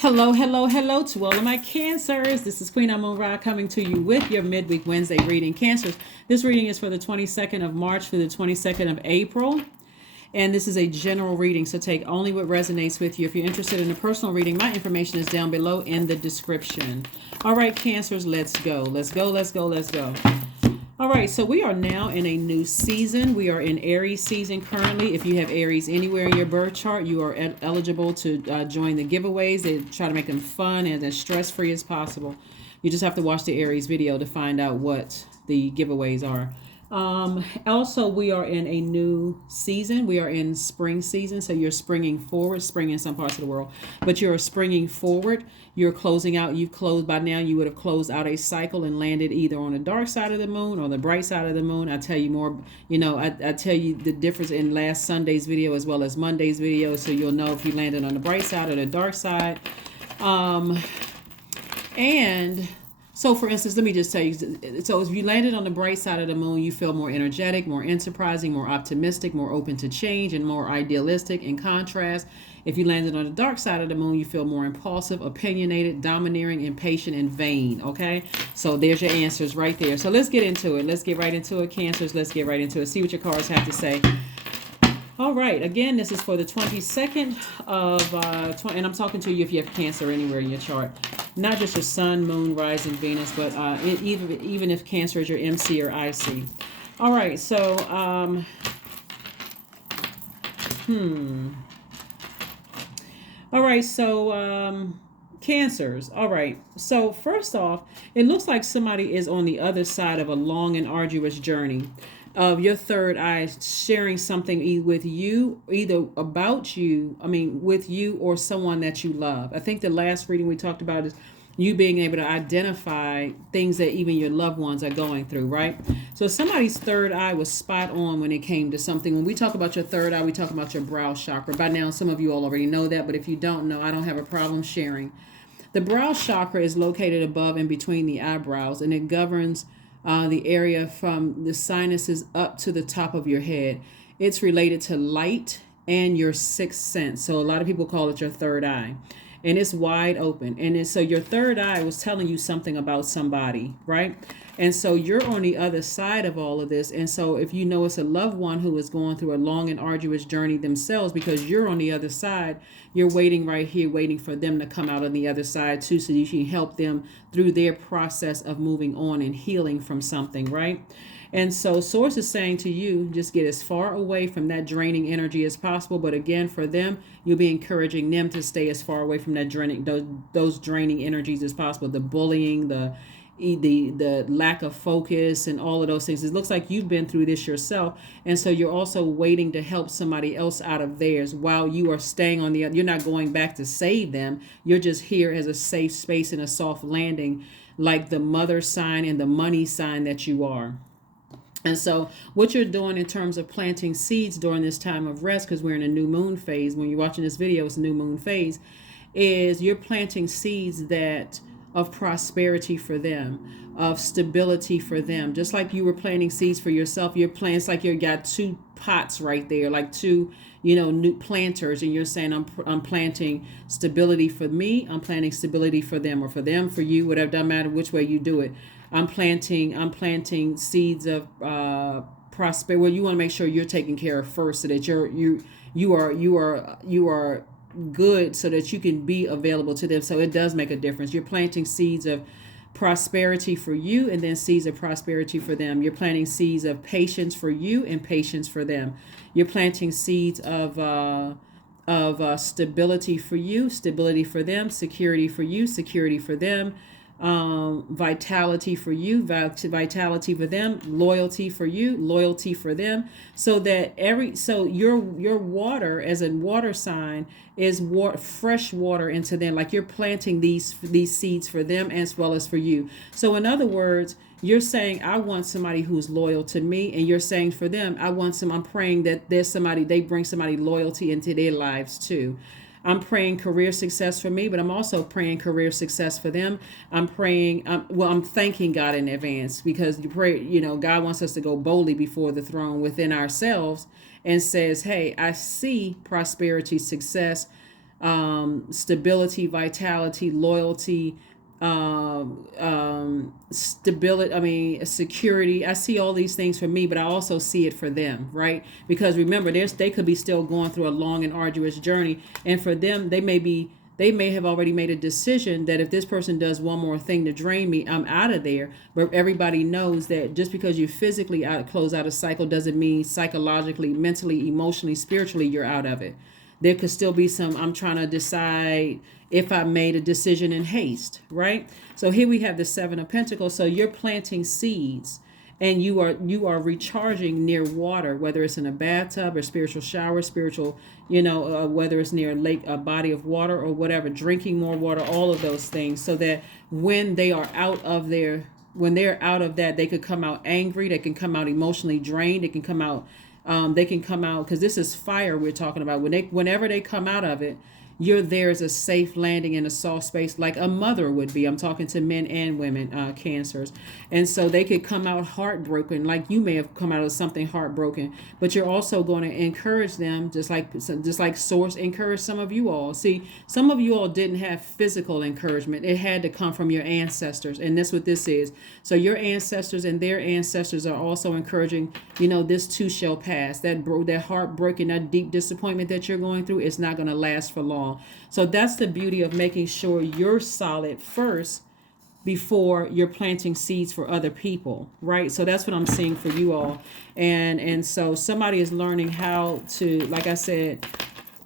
Hello, hello, hello to all of my Cancers. This is Queen Amon Ra coming to you with your midweek Wednesday reading. Cancers, this reading is for the 22nd of March through the 22nd of April. And this is a general reading, so take only what resonates with you. If you're interested in a personal reading, my information is down below in the description. All right, Cancers, let's go. Let's go, let's go, let's go. All right, so we are now in a new season. We are in Aries season currently. If you have Aries anywhere in your birth chart, you are eligible to join the giveaways. They try to make them fun and as stress-free as possible. You just have to watch the Aries video to find out what the giveaways are. Also, we are in a new season. We are in spring season. So you're springing forward, spring in some parts of the world, but you're springing forward. You're closing out. You've closed by now. You would have closed out a cycle and landed either on the dark side of the moon or the bright side of the moon. I tell you more, I tell you the difference in last Sunday's video as well as Monday's video. So you'll know if you landed on the bright side or the dark side. So, for instance, let me just tell you, so if you landed on the bright side of the moon, you feel more energetic, more enterprising, more optimistic, more open to change, and more idealistic. In contrast, if you landed on the dark side of the moon, you feel more impulsive, opinionated, domineering, impatient, and vain, okay? So there's your answers right there. So let's get into it. Let's get right into it, Cancers. Let's get right into it. See what your cards have to say. All right. Again, this is for the 22nd of, and I'm talking to you if you have Cancer anywhere in your chart. Not just your sun, moon, rising, Venus, but even if Cancer is your MC or IC. All right. So, all right. So, Cancers. All right. So first off, it looks like somebody is on the other side of a long and arduous journey of your third eye sharing something with you, either about you, with you or someone that you love. I think the last reading we talked about is you being able to identify things that even your loved ones are going through, right? So somebody's third eye was spot on when it came to something. When we talk about your third eye, we talk about your brow chakra. By now, some of you all already know that, but if you don't know, I don't have a problem sharing. The brow chakra is located above and between the eyebrows, and it governs the area from the sinuses up to the top of your head. It's related to light and your sixth sense. So a lot of people call it your third eye. And it's wide open. And so your third eye was telling you something about somebody, right? And so you're on the other side of all of this. And so if you know it's a loved one who is going through a long and arduous journey themselves, because you're on the other side, you're waiting right here, waiting for them to come out on the other side too, so you can help them through their process of moving on and healing from something, right? And so Source is saying to you, just get as far away from that draining energy as possible. But again, for them, you'll be encouraging them to stay as far away from that draining, those draining energies as possible. The bullying, the lack of focus and all of those things. It looks like you've been through this yourself. And so you're also waiting to help somebody else out of theirs while you are staying on the other. You're not going back to save them. You're just here as a safe space and a soft landing, like the mother sign and the money sign that you are. And so what you're doing in terms of planting seeds during this time of rest, because we're in a new moon phase, when you're watching this video, it's a new moon phase, is you're planting seeds of prosperity for them, of stability for them. Just like you were planting seeds for yourself, you're planting, it's like you got two pots right there, like two, new planters, and you're saying, I'm planting stability for me, I'm planting stability for them, or for them, for you, whatever, doesn't matter which way you do it. I'm planting seeds of prosperity. Well, you want to make sure you're taken care of first, so that you are good, so that you can be available to them. So it does make a difference. You're planting seeds of prosperity for you, and then seeds of prosperity for them. You're planting seeds of patience for you and patience for them. You're planting seeds of stability for you, stability for them, security for you, security for them. Vitality for you, vitality for them, loyalty for you, loyalty for them, so that your water as a water sign is fresh water into them, like you're planting these seeds for them as well as for you. So in other words, you're saying, I want somebody who's loyal to me, and you're saying for them, I'm praying that they bring somebody loyalty into their lives too. I'm praying career success for me, but I'm also praying career success for them. I'm thanking God in advance, because you pray, God wants us to go boldly before the throne within ourselves and says, hey, I see prosperity, success, stability, vitality, loyalty, stability, I mean, security. I see all these things for me, but I also see it for them, right? Because remember, they could be still going through a long and arduous journey. And for them, they may have already made a decision that if this person does one more thing to drain me, I'm out of there. But everybody knows that just because you physically close out a cycle doesn't mean psychologically, mentally, emotionally, spiritually, you're out of it. There could still be some, I'm trying to decide if I made a decision in haste, right? So here we have the Seven of Pentacles. So you're planting seeds, and you are recharging near water, whether it's in a bathtub or spiritual shower, spiritual, whether it's near a lake, a body of water or whatever, drinking more water, all of those things, so that when they are out of their, when they're out of that, they could come out angry, they can come out emotionally drained, they can come out, because this is fire we're talking about. Whenever they come out of it, you're there as a safe landing in a soft space, like a mother would be. I'm talking to men and women, cancers. And so they could come out heartbroken, like you may have come out of something heartbroken, but you're also going to encourage them, just like Source encouraged some of you all. See, some of you all didn't have physical encouragement. It had to come from your ancestors. And that's what this is. So your ancestors and their ancestors are also encouraging, this too shall pass. That heartbreaking, that deep disappointment that you're going through is not going to last for long. So that's the beauty of making sure you're solid first before you're planting seeds for other people, right? So that's what I'm seeing for you all. And so somebody is learning how to, like I said,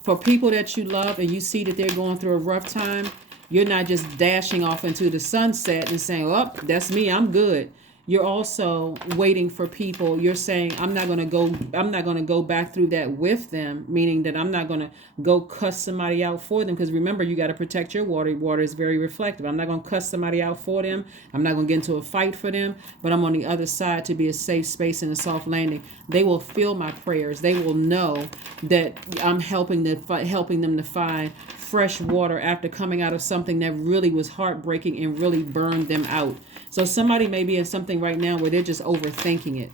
for people that you love and you see that they're going through a rough time, you're not just dashing off into the sunset and saying, oh, that's me, I'm good. You're also waiting for people. You're saying, I'm not going to go back through that with them, meaning that I'm not going to go cuss somebody out for them. Because remember, you got to protect your water. Water is very reflective. I'm not going to cuss somebody out for them. I'm not going to get into a fight for them, but I'm on the other side to be a safe space and a soft landing. They will feel my prayers. They will know that I'm helping them to find fresh water after coming out of something that really was heartbreaking and really burned them out. So somebody may be in something right now where they're just overthinking it.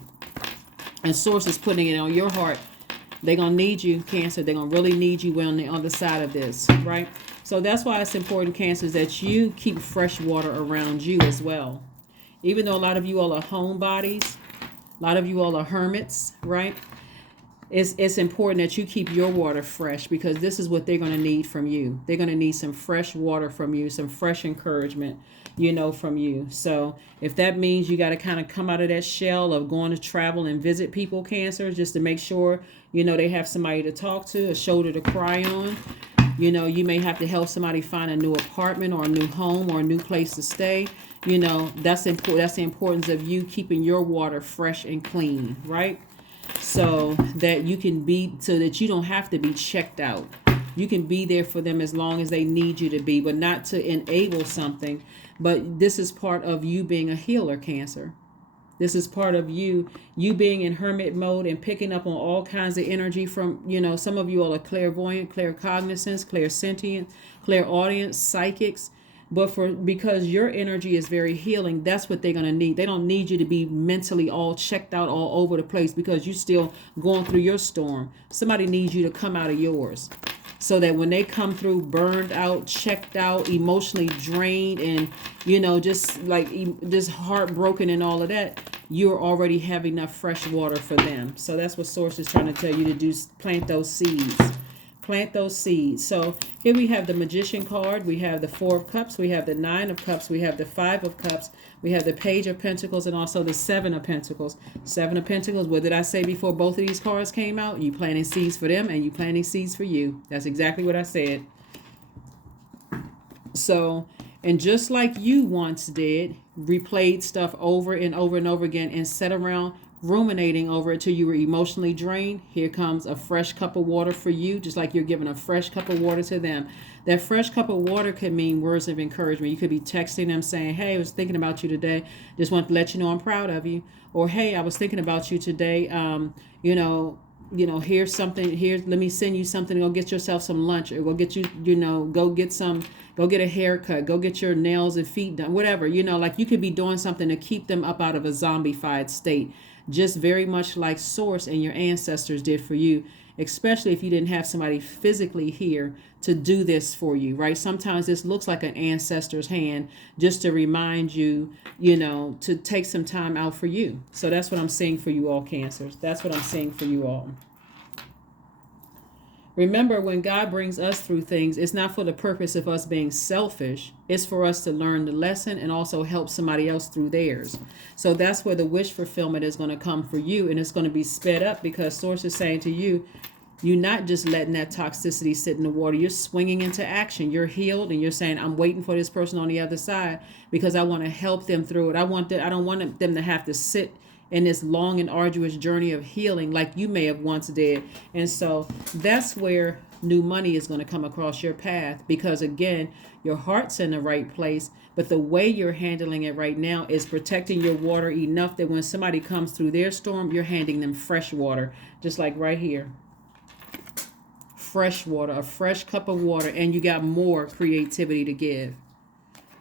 And Source is putting it on your heart. They're going to need you, Cancer. They're going to really need you on the other side of this, right? So that's why it's important, Cancer, that you keep fresh water around you as well. Even though a lot of you all are homebodies, a lot of you all are hermits, right? It's important that you keep your water fresh, because this is what they're going to need from you. They're going to need some fresh water from you, some fresh encouragement, from you. So if that means you got to kind of come out of that shell of going to travel and visit people, Cancer, just to make sure, they have somebody to talk to, a shoulder to cry on. You may have to help somebody find a new apartment or a new home or a new place to stay. That's important. That's the importance of you keeping your water fresh and clean, right? So that you don't have to be checked out. You can be there for them as long as they need you to be, but not to enable something. But this is part of you being a healer, Cancer. This is part of you being in hermit mode and picking up on all kinds of energy from, some of you all are clairvoyant, claircognizance, clairsentient, clairaudience, psychics. But because your energy is very healing, that's what they're going to need. They don't need you to be mentally all checked out all over the place because you're still going through your storm. Somebody needs you to come out of yours, so that when they come through burned out, checked out, emotionally drained, and, just heartbroken and all of that, you already have enough fresh water for them. So that's what Source is trying to tell you to do, plant those seeds. Plant those seeds. So here we have the Magician card. We have the Four of Cups. We have the Nine of Cups. We have the Five of Cups. We have the Page of Pentacles and also the Seven of Pentacles. Seven of Pentacles. What did I say before both of these cards came out? You planting seeds for them and you planting seeds for you. That's exactly what I said. So, and just like you once did, replayed stuff over and over and over again and sat around ruminating over it till you were emotionally drained, here comes a fresh cup of water for you, just like you're giving a fresh cup of water to them. That fresh cup of water could mean words of encouragement. You could be texting them saying, hey, I was thinking about you today. Just want to let you know I'm proud of you. Or, hey, I was thinking about you today. Here's something. Let me send you something. Go get yourself some lunch, or go get go get a haircut, go get your nails and feet done, whatever. Like you could be doing something to keep them up out of a zombified state. Just very much like Source and your ancestors did for you. especially if you didn't have somebody physically here to do this for you, right? Sometimes this looks like an ancestor's hand just to remind you, to take some time out for you. So that's what I'm seeing for you all, Cancers. That's what I'm seeing for you all. Remember, when God brings us through things, it's not for the purpose of us being selfish. It's for us to learn the lesson and also help somebody else through theirs. So that's where the wish fulfillment is going to come for you, and it's going to be sped up because Source is saying to you, you're not just letting that toxicity sit in the water. You're swinging into action. You're healed, and you're saying, I'm waiting for this person on the other side because I want to help them through it. I don't want them to have to sit in this long and arduous journey of healing like you may have once did. And so that's where new money is going to come across your path, because again, your heart's in the right place, but the way you're handling it right now is protecting your water enough that when somebody comes through their storm, you're handing them fresh water, just like right here. Fresh water, a fresh cup of water, and you got more creativity to give.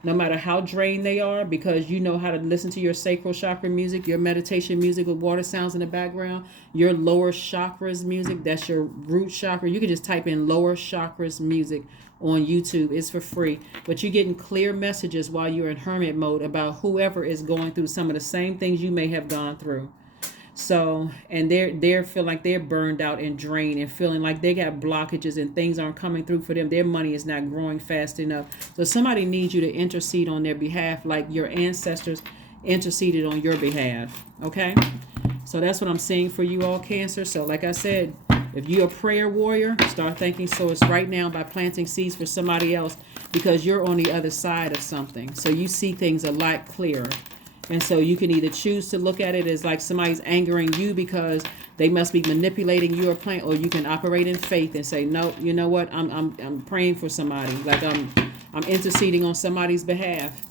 No matter how drained they are, because you know how to listen to your sacral chakra music, your meditation music with water sounds in the background, your lower chakras music, that's your root chakra. You can just type in lower chakras music on YouTube. It's for free. But you're getting clear messages while you're in hermit mode about whoever is going through some of the same things you may have gone through. So, and they're feeling like they're burned out and drained and feeling like they got blockages and things aren't coming through for them. Their money is not growing fast enough. So somebody needs you to intercede on their behalf like your ancestors interceded on your behalf. Okay? So that's what I'm seeing for you all, Cancer. So like I said, if you're a prayer warrior, start thanking Source right now by planting seeds for somebody else, because you're on the other side of something. So you see things a lot clearer. And so you can either choose to look at it as like somebody's angering you because they must be manipulating your plan, or you can operate in faith and say, no, you know what? I'm praying for somebody. Like I'm interceding on somebody's behalf.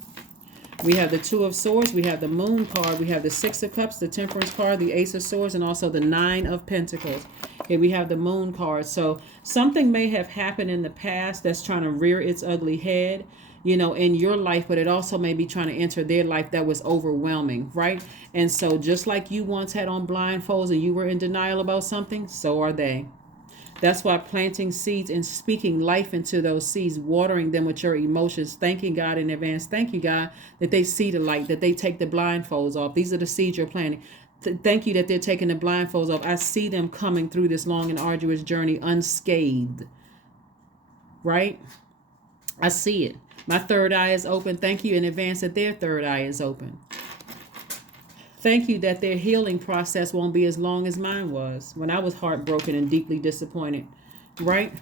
We have the Two of Swords, we have the Moon card, we have the Six of Cups, the Temperance card, the Ace of Swords, and also the Nine of Pentacles. Okay, we have the Moon card. So something may have happened in the past that's trying to rear its ugly head, in your life, but it also may be trying to enter their life that was overwhelming, right? And so just like you once had on blindfolds and you were in denial about something, so are they. That's why planting seeds and speaking life into those seeds, watering them with your emotions, thanking God in advance. Thank you, God, that they see the light, that they take the blindfolds off. These are the seeds you're planting. Thank you that they're taking the blindfolds off. I see them coming through this long and arduous journey unscathed, right? I see it. My third eye is open. Thank you in advance that their third eye is open. Thank you that their healing process won't be as long as mine was when I was heartbroken and deeply disappointed, right?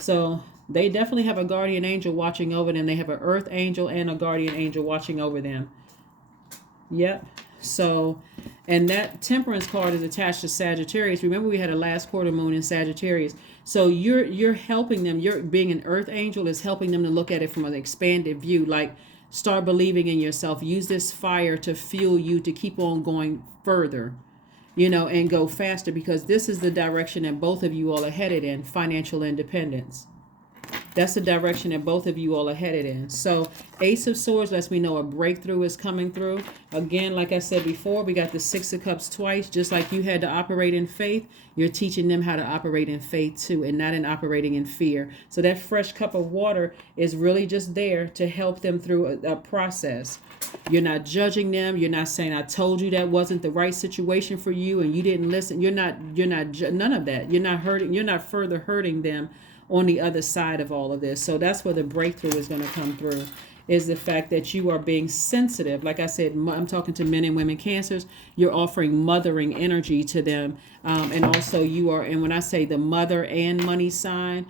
So they definitely have a guardian angel watching over them. They have an earth angel and a guardian angel watching over them. Yep. So, and that Temperance card is attached to Sagittarius. Remember, we had a last quarter moon in Sagittarius. So you're helping them. You're being an earth angel is helping them to look at it from an expanded view. Like, start believing in yourself. Use this fire to fuel you to keep on going further, and go faster, because this is the direction that both of you all are headed in, financial independence. That's the direction that both of you all are headed in. So Ace of Swords lets me know a breakthrough is coming through. Again, like I said before, we got the Six of Cups twice. Just like you had to operate in faith, you're teaching them how to operate in faith too, and not in operating in fear. So that fresh cup of water is really just there to help them through a process. You're not judging them. You're not saying, I told you that wasn't the right situation for you and you didn't listen. You're not none of that. You're not further hurting them on the other side of all of this. So that's where the breakthrough is going to come through, is the fact that you are being sensitive. Like I said, I'm talking to men and women Cancers. You're offering mothering energy to them. And also you are, and when I say the mother and money sign,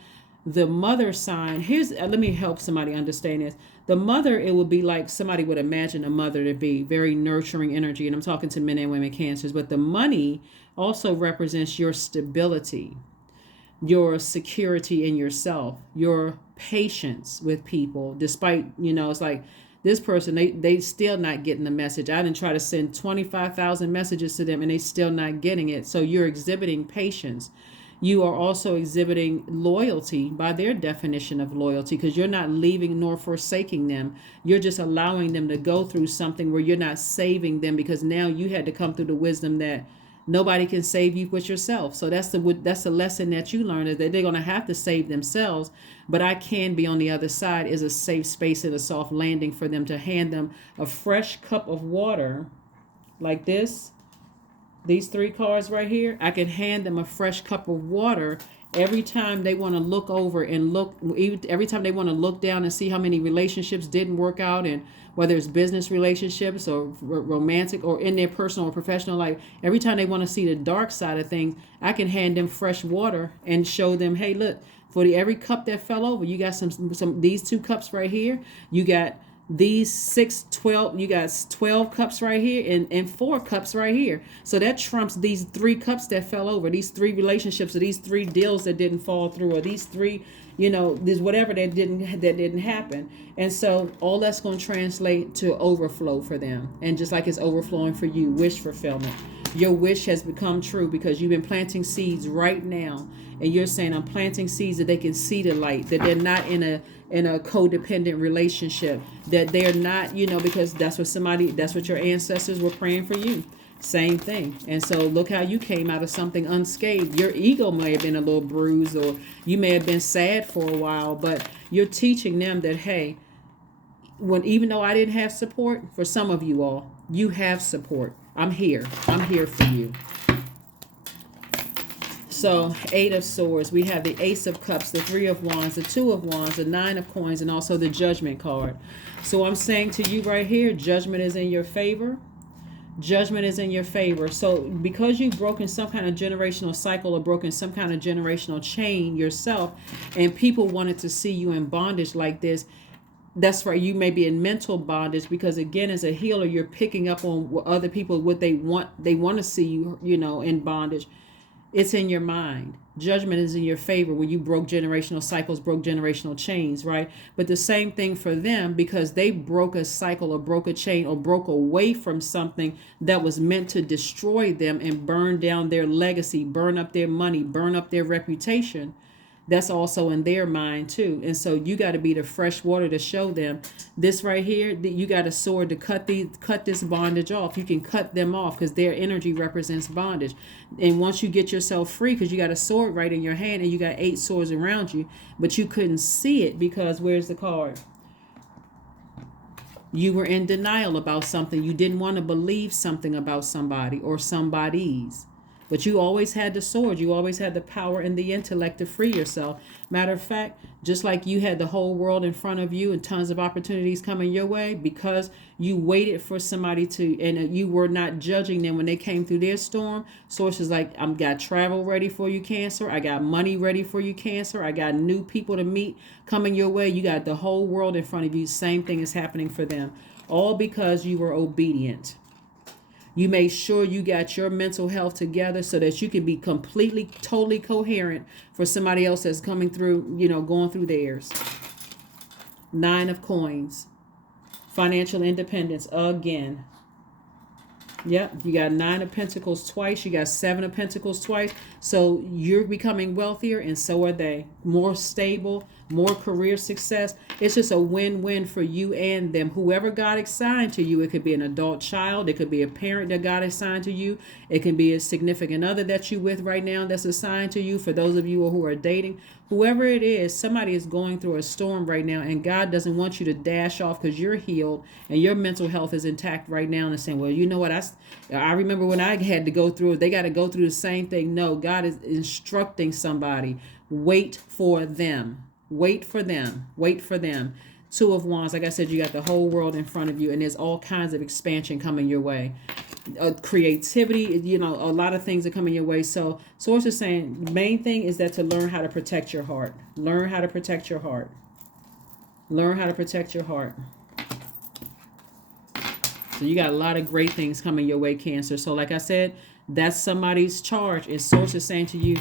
the mother sign, let me help somebody understand this. The mother, it would be like somebody would imagine a mother to be very nurturing energy. And I'm talking to men and women Cancers. But the money also represents your stability, your security in yourself, your patience with people, despite, it's like this person, they still not getting the message. I didn't try to send 25,000 messages to them and they still not getting it. So you're exhibiting patience. You are also exhibiting loyalty by their definition of loyalty, because you're not leaving nor forsaking them. You're just allowing them to go through something where you're not saving them, because now you had to come through the wisdom that Nobody can save you but yourself. So that's the lesson that you learn, is that they're going to have to save themselves. But I can be on the other side, is a safe space and a soft landing for them, to hand them a fresh cup of water like this. These 3 cards right here, I can hand them a fresh cup of water every time they want to look over and look, every time they want to look down and see how many relationships didn't work out, and whether it's business relationships or romantic or in their personal or professional life, every time they want to see the dark side of things, I can hand them fresh water and show them, hey, look, for every cup that fell over, you got some these 2 cups right here, you got these 12, you got 12 cups right here, and 4 cups right here. So that trumps these 3 cups that fell over, these 3 relationships, or these 3 deals that didn't fall through, or these 3, this whatever that didn't happen. And so all that's going to translate to overflow for them. And just like it's overflowing for you, wish fulfillment. Your wish has become true because you've been planting seeds right now. And you're saying, I'm planting seeds that they can see the light, that they're not in a codependent relationship, that they're not, because that's what your ancestors were praying for you. Same thing. And so look how you came out of something unscathed. Your ego may have been a little bruised, or you may have been sad for a while, but you're teaching them that, hey, even though I didn't have support, for some of you all, you have support. I'm here for you. So 8 of Swords, we have the Ace of Cups, the 3 of Wands, the 2 of Wands, the 9 of Coins, and also the Judgment card. So I'm saying to you right here, judgment is in your favor. Judgment is in your favor. So because you've broken some kind of generational cycle or broken some kind of generational chain yourself, and people wanted to see you in bondage like this, that's right, you may be in mental bondage, because again, as a healer, you're picking up on what other people, what they want to see you, in bondage. It's in your mind. Judgment is in your favor when you broke generational cycles, broke generational chains, right? But the same thing for them, because they broke a cycle or broke a chain or broke away from something that was meant to destroy them and burn down their legacy, burn up their money, burn up their reputation. That's also in their mind too. And so you got to be the fresh water to show them this right here. You got a sword to cut this bondage off. You can cut them off because their energy represents bondage. And once you get yourself free, because you got a sword right in your hand and you got 8 swords around you, but you couldn't see it because where's the card? You were in denial about something. You didn't want to believe something about somebody or somebody's. But you always had the sword. You always had the power and the intellect to free yourself. Matter of fact, just like you had the whole world in front of you and tons of opportunities coming your way, because you waited for somebody to, and you were not judging them when they came through their storm. Sources like, I've got travel ready for you, Cancer. I got money ready for you, Cancer. I got new people to meet coming your way. You got the whole world in front of you. Same thing is happening for them. All because you were obedient. You made sure you got your mental health together so that you can be completely, totally coherent for somebody else that's coming through, going through theirs. 9 of Coins. Financial independence again. Yep, you got 9 of Pentacles twice. You got 7 of Pentacles twice. So you're becoming wealthier, and so are they. More stable, more career success. It's just a win-win for you and them. Whoever God assigned to you, it could be an adult child. It could be a parent that God assigned to you. It can be a significant other that you're with right now that's assigned to you. For those of you who are dating, whoever it is, somebody is going through a storm right now, and God doesn't want you to dash off because you're healed and your mental health is intact right now, and saying, well, you know what, I remember when I had to go through it. They got to go through the same thing. No, God is instructing somebody. Wait for them. Wait for them. Wait for them. 2 of Wands. Like I said, you got the whole world in front of you, and there's all kinds of expansion coming your way. Creativity, a lot of things are coming your way. So Source is saying the main thing is that to learn how to protect your heart. Learn how to protect your heart. Learn how to protect your heart. So you got a lot of great things coming your way, Cancer. So like I said, that's somebody's charge. And Source is saying to you,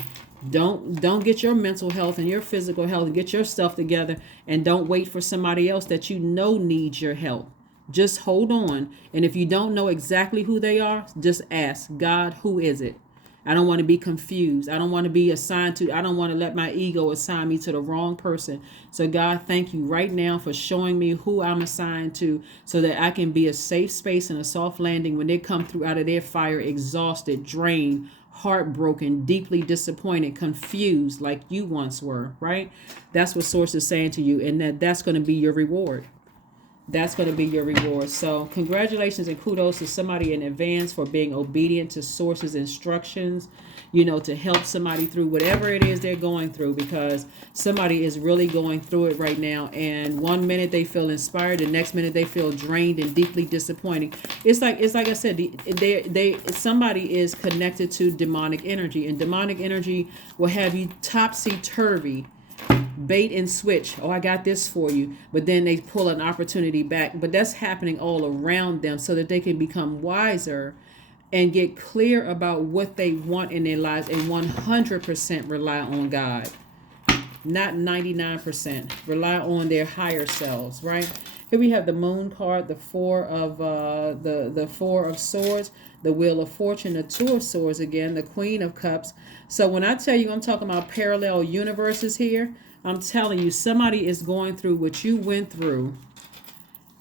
don't get your mental health and your physical health and get your stuff together, and don't wait for somebody else that needs your help. Just hold on. And if you don't know exactly who they are, just ask God, who is it? I don't want to be confused. I don't want to be assigned to, I don't want to let my ego assign me to the wrong person. So God, thank you right now for showing me who I'm assigned to so that I can be a safe space and a soft landing when they come through out of their fire, exhausted, drained, heartbroken, deeply disappointed, confused like you once were, right? That's what Source is saying to you, and that's going to be your reward. That's going to be your reward. So congratulations and kudos to somebody in advance for being obedient to Source's instructions, to help somebody through whatever it is they're going through, because somebody is really going through it right now. And one minute they feel inspired, the next minute they feel drained and deeply disappointing. It's like I said, somebody is connected to demonic energy, and demonic energy will have you topsy-turvy, bait and switch. Oh, I got this for you. But then they pull an opportunity back. But that's happening all around them so that they can become wiser and get clear about what they want in their lives and 100% rely on God. Not 99%. Rely on their higher selves, right? Here we have the Moon card, the Four of the Four of Swords, the Wheel of Fortune, the Two of Swords again, the Queen of Cups. So when I tell you I'm talking about parallel universes here, I'm telling you somebody is going through what you went through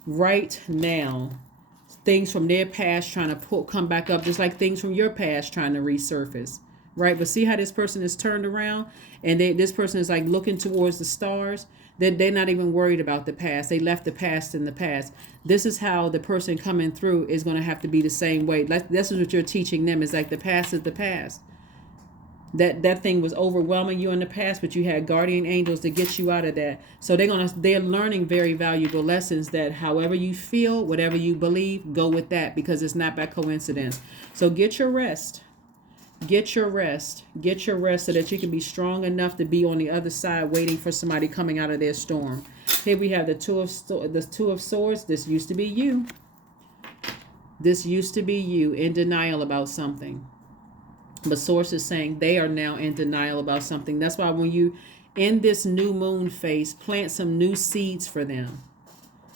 right now. Things from their past trying to come back up, just like things from your past trying to resurface, right? But see how this person is turned around, and this person is like looking towards the stars. They're not even worried about the past. They left the past in the past. This is how the person coming through is going to have to be the same way. This is what you're teaching them, is like the past is the past. That thing was overwhelming you in the past, but you had guardian angels to get you out of that. So they're learning very valuable lessons, that however you feel, whatever you believe, go with that, because it's not by coincidence. So get your rest. Get your rest so that you can be strong enough to be on the other side waiting for somebody coming out of their storm. Here we have the Two of Swords. This used to be you. This used to be you in denial about something. But Source is saying they are now in denial about something. That's why when you, in this new moon phase, plant some new seeds for them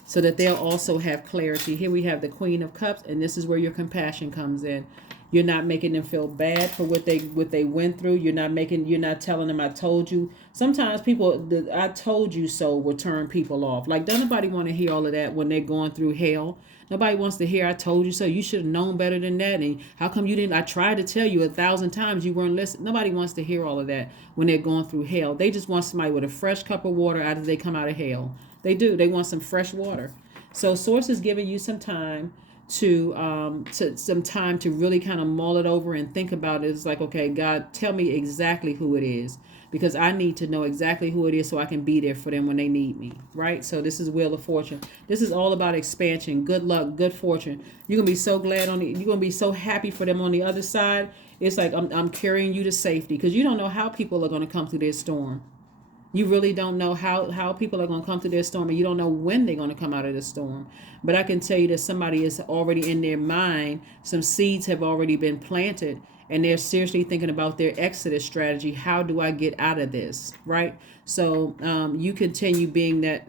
so that they'll also have clarity. Here we have the Queen of Cups, and this is where your compassion comes in. You're not making them feel bad for what they went through. You're not telling them I told you. Sometimes people, I told you so, will turn people off. Like, don't nobody want to hear all of that when they're going through hell. Nobody wants to hear I told you so. You should have known better than that. And how come you didn't? I tried to tell you 1,000 times, you weren't listening. Nobody wants to hear all of that when they're going through hell. They just want somebody with a fresh cup of water after they come out of hell. They do. They want some fresh water. So Source is giving you some time to really kind of mull it over and think about it. It's like, okay, God, tell me exactly who it is, because I need to know exactly who it is so I can be there for them when they need me, right? So this is Wheel of Fortune. This is all about expansion, good luck, good fortune. You're gonna be so glad you're gonna be so happy for them on the other side. It's like I'm carrying you to safety, because you don't know how people are gonna come through this storm. You really don't know how people are going to come through their storm, and you don't know when they're going to come out of the storm. But I can tell you that somebody is already in their mind. Some seeds have already been planted, and they're seriously thinking about their exodus strategy. How do I get out of this, right? So you continue being that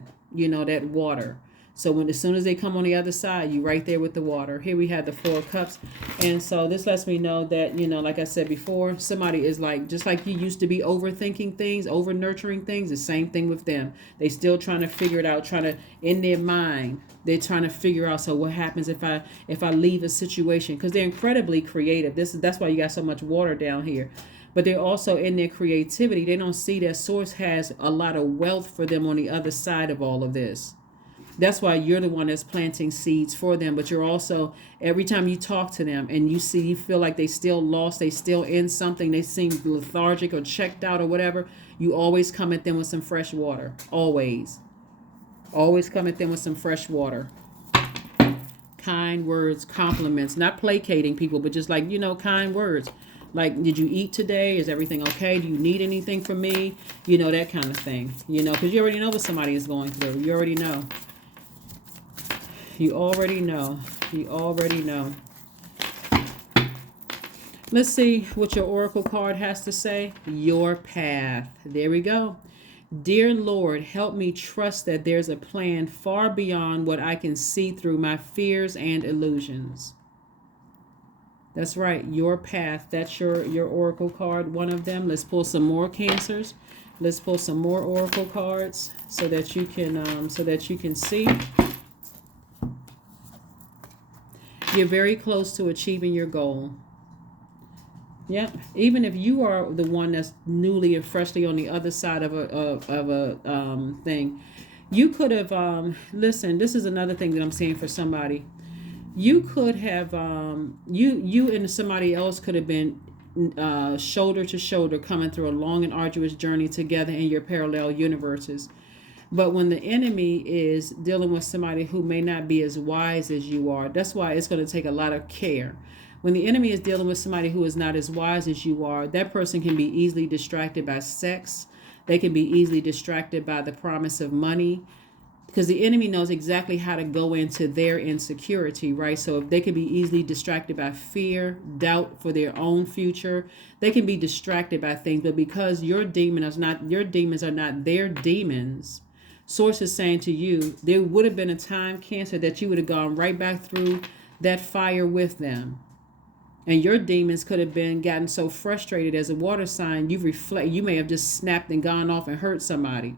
water. So as soon as they come on the other side, you right there with the water. Here we have the Four of Cups. And so this lets me know that, like I said before, somebody is like, just like you used to be overthinking things, over nurturing things, the same thing with them. They still trying to figure it out, in their mind, they're trying to figure out, so what happens if I leave a situation? Because they're incredibly creative. That's why you got so much water down here. But they're also, in their creativity, they don't see that Source has a lot of wealth for them on the other side of all of this. That's why you're the one that's planting seeds for them. But you're also, every time you talk to them and you feel like they still lost, they still in something, they seem lethargic or checked out or whatever, you always come at them with some fresh water. Always. Always come at them with some fresh water. Kind words, compliments, not placating people, but just like, kind words. Like, did you eat today? Is everything okay? Do you need anything from me? That kind of thing. Because you already know what somebody is going through. You already know. You already know. You already know. Let's see what your oracle card has to say. Your path. There we go. Dear Lord, help me trust that there's a plan far beyond what I can see through my fears and illusions. That's right. Your path. That's your oracle card. One of them. Let's pull some more Cancers. Let's pull some more oracle cards so that you can see. You're very close to achieving your goal. Yep. Even if you are the one that's newly and freshly on the other side of a thing, you could have listen. This is another thing that I'm saying for somebody. You could have you and somebody else could have been shoulder to shoulder coming through a long and arduous journey together in your parallel universes. But when the enemy is dealing with somebody who may not be as wise as you are, that's why it's going to take a lot of care. When the enemy is dealing with somebody who is not as wise as you are, that person can be easily distracted by sex. They can be easily distracted by the promise of money, because the enemy knows exactly how to go into their insecurity, right? So if they can be easily distracted by fear, doubt for their own future, they can be distracted by things. But because your demons are not their demons, Source is saying to you, there would have been a time, Cancer, that you would have gone right back through that fire with them. And your demons could have been gotten so frustrated as a water sign, you may have just snapped and gone off and hurt somebody.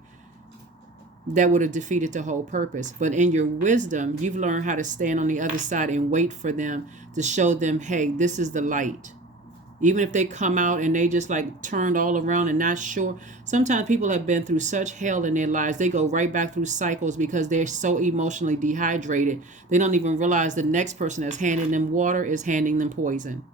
That would have defeated the whole purpose. But in your wisdom, you've learned how to stand on the other side and wait for them to show them, hey, this is the light. Even if they come out and they just like turned all around and not sure. Sometimes people have been through such hell in their lives, they go right back through cycles because they're so emotionally dehydrated. They don't even realize the next person that's handing them water is handing them poison.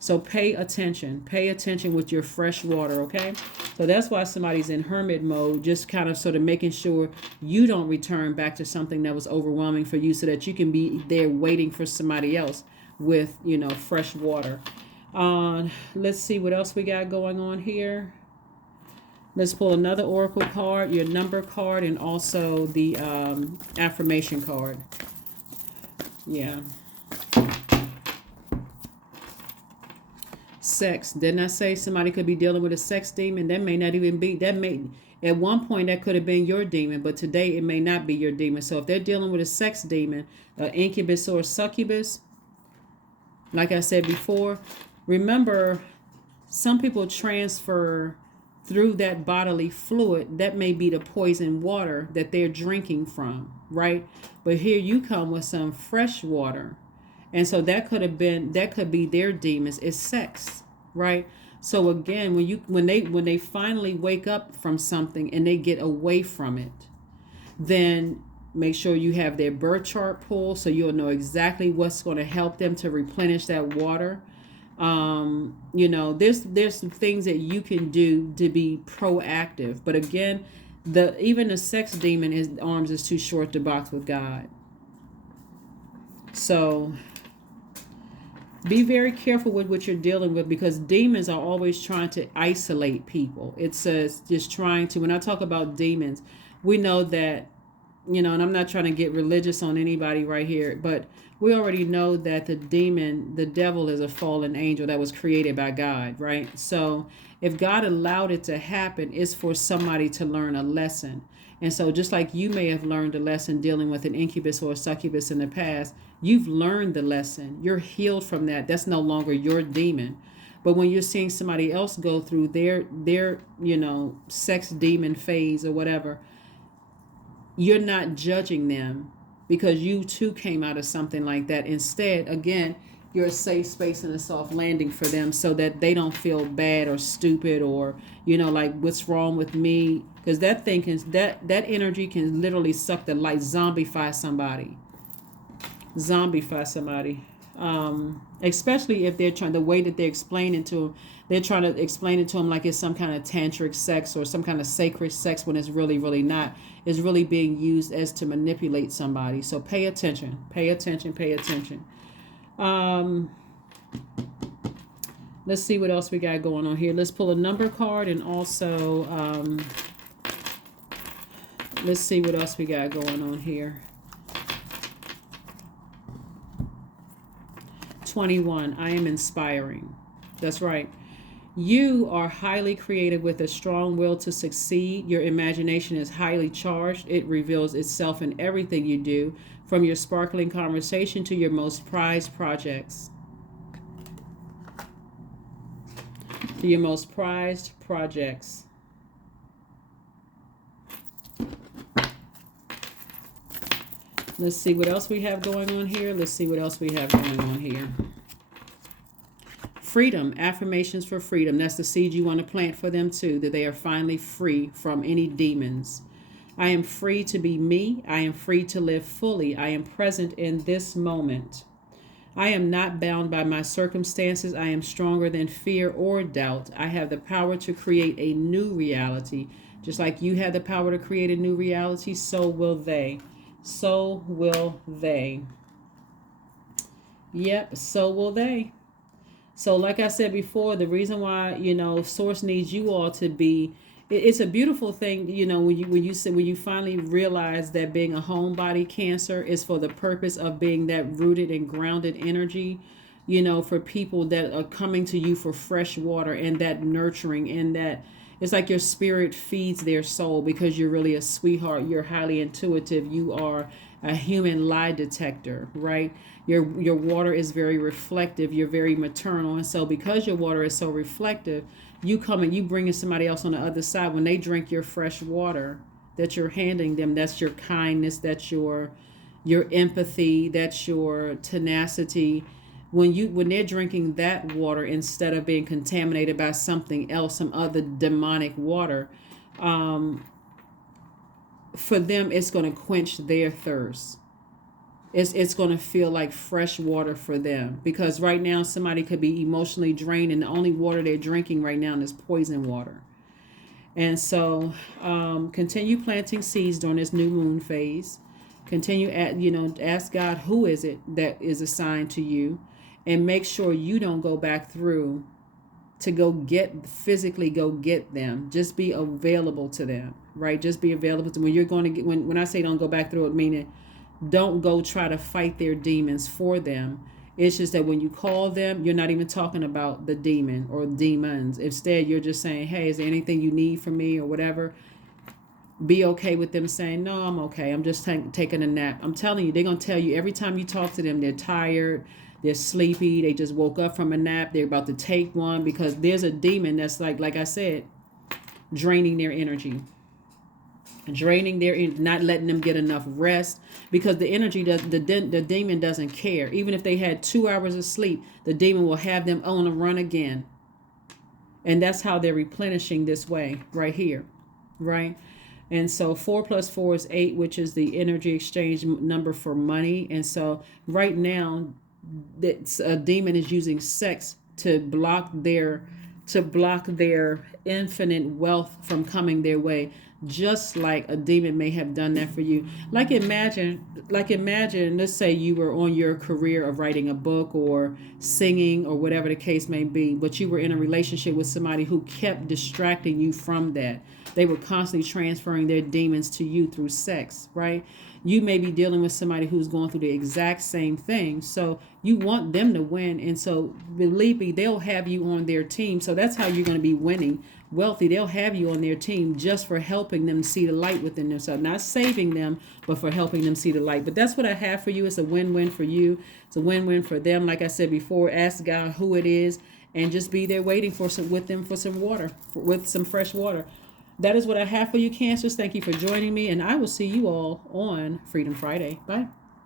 So pay attention. Pay attention with your fresh water, okay? So that's why somebody's in hermit mode, just kind of sort of making sure you don't return back to something that was overwhelming for you so that you can be there waiting for somebody else with, fresh water. Let's see what else we got going on here. Let's pull another oracle card, your number card, and also the affirmation card. Yeah. Sex. Didn't I say somebody could be dealing with a sex demon? That may not even be, at one point that could have been your demon, but today it may not be your demon. So if they're dealing with a sex demon, an incubus or a succubus, like I said before, remember, some people transfer through that bodily fluid. That may be the poison water that they're drinking from, right? But here you come with some fresh water. And so that could be their demons. It's sex, right? So again, when they finally wake up from something and they get away from it, then make sure you have their birth chart pulled so you'll know exactly what's going to help them to replenish that water. There's some things that you can do to be proactive. But again, even the sex demon, his arms is too short to box with God. So be very careful with what you're dealing with, because demons are always trying to isolate people. It says just trying to, when I talk about demons, we know that, and I'm not trying to get religious on anybody right here, but we already know that the devil is a fallen angel that was created by God, right? So if God allowed it to happen, it's for somebody to learn a lesson. And so just like you may have learned a lesson dealing with an incubus or a succubus in the past, you've learned the lesson. You're healed from that. That's no longer your demon. But when you're seeing somebody else go through their sex demon phase or whatever, you're not judging them because you too came out of something like that. Instead, again, you're a safe space and a soft landing for them so that they don't feel bad or stupid or, like, what's wrong with me? Because that that energy can literally suck the life, zombify somebody. Especially if they're the way that they're explaining to them, they're trying to explain it to them like it's some kind of tantric sex or some kind of sacred sex when it's really, really not. It's really being used as to manipulate somebody. So pay attention. Let's see what else we got going on here. Let's pull a number card and also let's see what else we got going on here. 21. I am inspiring. That's right. You are highly creative with a strong will to succeed. Your imagination is highly charged. It reveals itself in everything you do, from your sparkling conversation to your most prized projects. to your most prized projects. Let's see what else we have going on here. Let's see what else we have going on here. Freedom, affirmations for freedom. That's the seed you want to plant for them too, that they are finally free from any demons. I am free to be me. I am free to live fully. I am present in this moment. I am not bound by my circumstances. I am stronger than fear or doubt. I have the power to create a new reality. Just like you have the power to create a new reality, so will they. So will they. Yep, so will they. So like I said before, the reason why, Source needs you all to be, it's a beautiful thing, when you finally realize that being a homebody Cancer is for the purpose of being that rooted and grounded energy, for people that are coming to you for fresh water and that nurturing, and that it's like your spirit feeds their soul because you're really a sweetheart. You're highly intuitive. You are a human lie detector, right? Your water is very reflective. You're very maternal. And so because your water is so reflective, you come and you bring in somebody else on the other side. When they drink your fresh water that you're handing them, that's your kindness, that's your empathy, that's your tenacity. When they're drinking that water instead of being contaminated by something else, some other demonic water, for them it's going to quench their thirst. It's going to feel like fresh water for them, because right now somebody could be emotionally drained and the only water they're drinking right now is poison water. And so continue planting seeds during this new moon phase. Continue ask God, who is it that is assigned to you, and make sure you don't go back through to physically go get them. Just be available to them, right? Just be available to when you're going to get, when I say don't go back through it, meaning don't go try to fight their demons for them. It's just that when you call them, you're not even talking about the demon or demons. Instead, you're just saying, hey, is there anything you need from me or whatever? Be okay with them saying, no, I'm okay. I'm just taking a nap. I'm telling you, they're going to tell you every time you talk to them, they're tired, they're sleepy, they just woke up from a nap, they're about to take one, because there's a demon that's like I said, draining their energy. Not letting them get enough rest, because the energy the demon doesn't care. Even if they had 2 hours of sleep, the demon will have them on a run again. And that's how they're replenishing this way right here, right? And so 4 + 4 is 8, which is the energy exchange number for money. And so right now, a demon is using sex to block their infinite wealth from coming their way, just like a demon may have done that for you. Like imagine, let's say you were on your career of writing a book or singing or whatever the case may be, but you were in a relationship with somebody who kept distracting you from that. They were constantly transferring their demons to you through sex, right? You may be dealing with somebody who's going through the exact same thing. So you want them to win. And so believe me, they'll have you on their team. So that's how you're going to be winning wealthy. They'll have you on their team just for helping them see the light within themselves. Not saving them, but for helping them see the light. But that's what I have for you. It's a win-win for you. It's a win-win for them. Like I said before, ask God who it is and just be there waiting with them for some water, with some fresh water. That is what I have for you, Cancers. Thank you for joining me, and I will see you all on Freedom Friday. Bye.